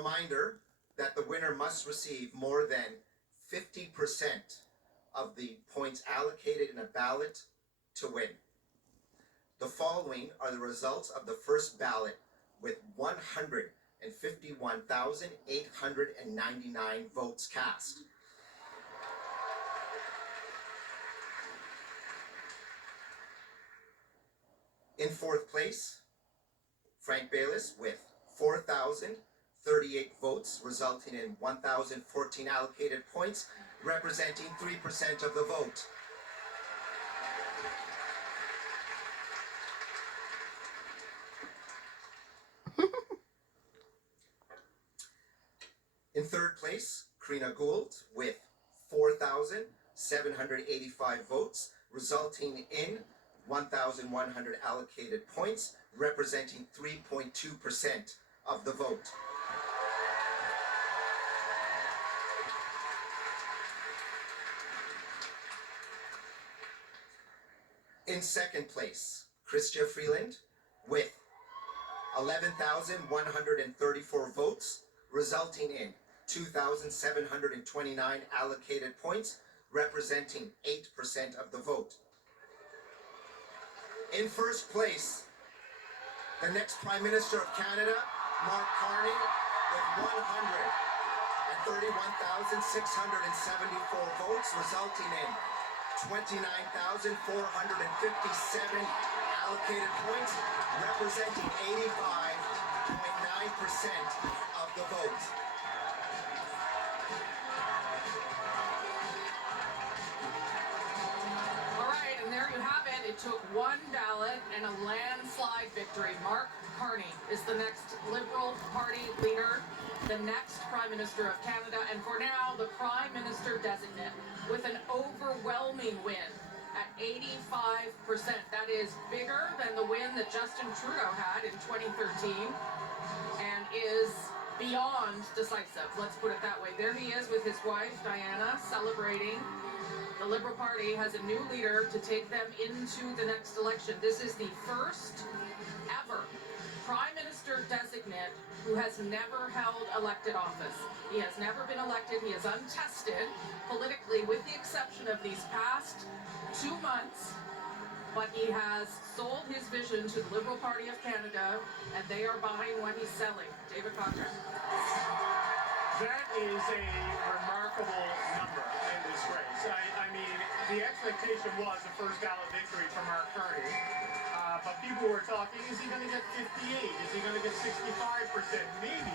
reminder that the winner must receive more than 50% of the points allocated in a ballot to win. The following are the results of the first ballot with 151,899 votes cast. In fourth place, Frank Baylis with 4,038 votes, resulting in 1,014 allocated points, representing 3% of the vote. In third place, Karina Gould with 4,785 votes, resulting in 1,100 allocated points, representing 3.2% of the vote. In second place, Chrystia Freeland with 11,134 votes, resulting in 2,729 allocated points, representing 8% of the vote. In first place, the next Prime Minister of Canada, Mark Carney, with 131,674 votes, resulting in 29,457 allocated points, representing 85.9% of the vote. It took one ballot and a landslide victory. Mark Carney is the next Liberal Party leader, the next Prime Minister of Canada, and for now, the Prime Minister designate with an overwhelming win at 85%. That is bigger than the win that Justin Trudeau had in 2013 and is beyond decisive. Let's put it that way. There he is with his wife, Diana, celebrating. The Liberal Party has a new leader to take them into the next election. This is the first ever Prime Minister designate who has never held elected office. He has never been elected. He is untested politically with the exception of these past 2 months. But he has sold his vision to the Liberal Party of Canada, and they are buying what he's selling. David Cochrane. That is a remarkable number in this race. I mean, the expectation was the first ballot victory for Mark Carney. But people were talking, is he going to get 58? Is he going to get 65%? Maybe